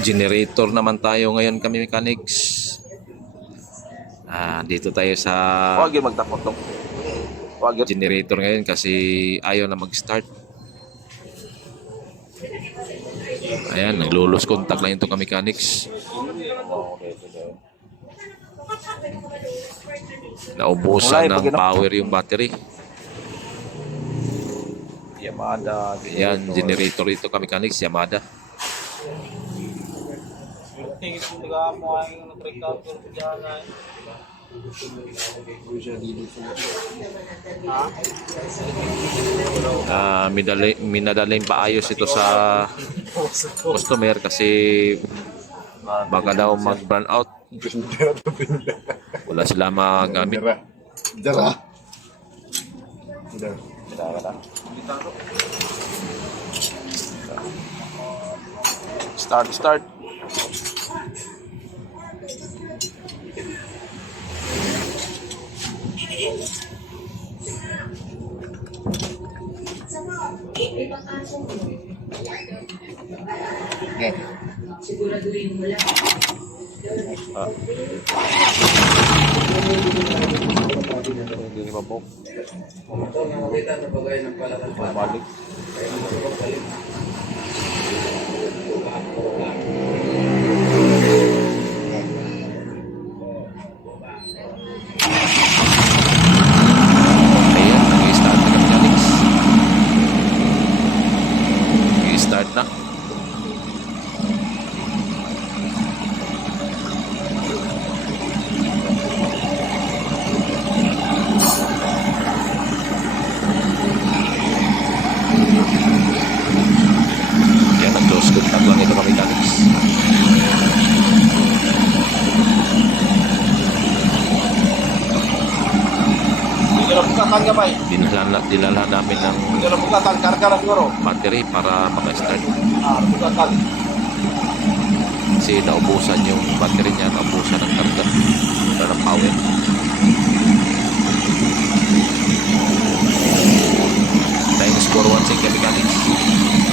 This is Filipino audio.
Generator naman tayo ngayon kami mechanics. Ah, dito tayo sa Huwag yun magtapot yun. generator ngayon kasi ayaw na mag-start. Ayan, naglulos contact lang ito ka mechanics. Naubusan ng power yung battery. Yamada. Ayan, generator ito ka mechanics, Yamada. Ah, minadali, minadaling paayos ito sa customer kasi baka daw mag-burn out. Wala sila magamit. Dara. Dara. Dara. Start, start. Okay. Hindi pa po. Bumalik. Ayan, nag-start na ka mechanics. Nag-start na. Yan, lang ito ka mechanics. Hindi na bukatan ka ba eh? Dinala, dinala namin ng battery para maka-start. Ah. Kasi naubusan yung battery niya, naubusan ng karga. Wala ng power. Thanks for watching, Mechanics.